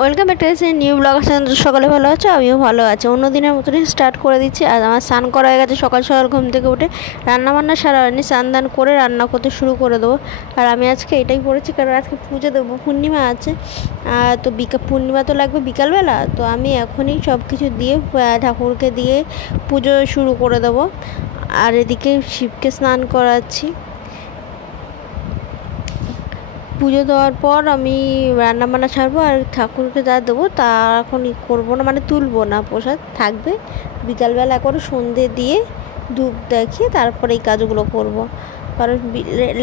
Welcome back to new blog. সকালে ভালো আছো? আমিও ভালো আছি। অন্য দিনের মতনই স্টার্ট করে দিচ্ছি। আর আমার স্নান করা হয়ে গেছে, সকাল সকাল ঘুম থেকে উঠে রান্নাবান্না সারা হয়নি, স্নান দান করে রান্না করতে শুরু করে দেবো। আর আমি আজকে এটাই পড়েছি, কারণ আজকে পুজো দেবো, পূর্ণিমা আছে। তো পূর্ণিমা তো লাগবে বিকালবেলা, তো আমি এখনই সব কিছু দিয়ে ঠাকুরকে দিয়ে পুজো শুরু করে দেবো। আর এদিকে শিবকে স্নান করাচ্ছি। পুজো দেওয়ার পর আমি রান্নাবান্না ছাড়বো, আর ঠাকুরকে যা দেবো তা এখন করবো না, মানে তুলবো না, প্রসাদ থাকবে। বিকালবেলা করে সন্ধে দিয়ে ধূপ দেখিয়ে তারপরে এই কাজগুলো করব। কারণ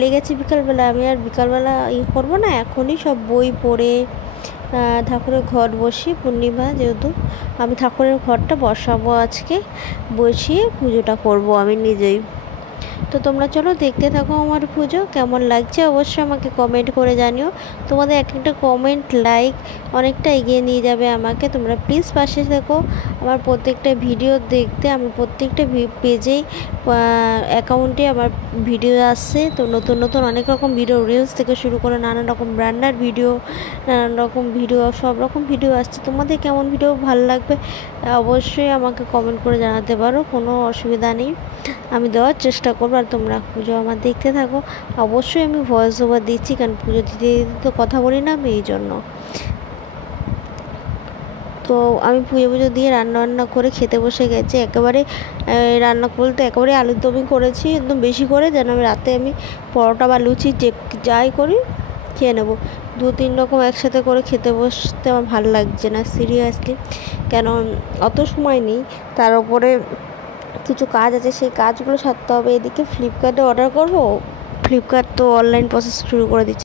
লেগেছে বিকালবেলা, আমি আর বিকালবেলা করবো না, এখনই সব বই পড়ে ঠাকুরের ঘট বসিয়ে, পূর্ণিমা যেহেতু আমি ঠাকুরের ঘরটা বসাবো আজকে, বসিয়ে পুজোটা করব আমি নিজেই। তো তোমরা চলো দেখতে থাকো আমার পুজো। কেমন লাগছে অবশ্যই আমাকে কমেন্ট করে জানিও। তোমাদের এক একটা কমেন্ট, লাইক অনেকটা এগিয়ে নিয়ে যাবে আমাকে। তোমরা প্লিজ পাশে থেকো। আমার প্রত্যেকটা ভিডিও দেখতে, আমার প্রত্যেকটা পেজেই অ্যাকাউন্টে আমার ভিডিও আসছে। তো নতুন নতুন অনেক রকম ভিডিও, রিলস থেকে শুরু করে নানান রকম রান্নার ভিডিও, নানান রকম ভিডিও, সব রকম ভিডিও আসছে। তোমাদের কেমন ভিডিও ভালো লাগবে অবশ্যই আমাকে কমেন্ট করে জানাতে পারো, কোনো অসুবিধা নেই, আমি দেওয়ার চেষ্টা করবো। আর তোমরা পুজো আমার দেখতে থাকো। অবশ্যই আমি ভয়েস ওভার দিচ্ছি, কারণ পুজো দিতে দিতে তো কথা বলি না আমি, এই জন্য। তো আমি পুজো দিয়ে রান্না করে খেতে বসে গেছি। একেবারে রান্না বলতে একেবারে আলুর দমই করেছি, একদম বেশি করে, যেন আমি রাতে পরোটা বা লুচি যাই করি খেয়ে নেবো। 2-3 রকম একসাথে করে খেতে বসতে আমার ভালো লাগছে না সিরিয়াসলি, কেন অত সময় নেই। তার উপরে কিছু কাজ আছে, সেই কাজগুলো সারতে হবে। এদিকে ফ্লিপকার্টে অর্ডার করব, ফ্লিপকার্ট তো অনলাইন প্রসেস শুরু করে দিচ্ছে।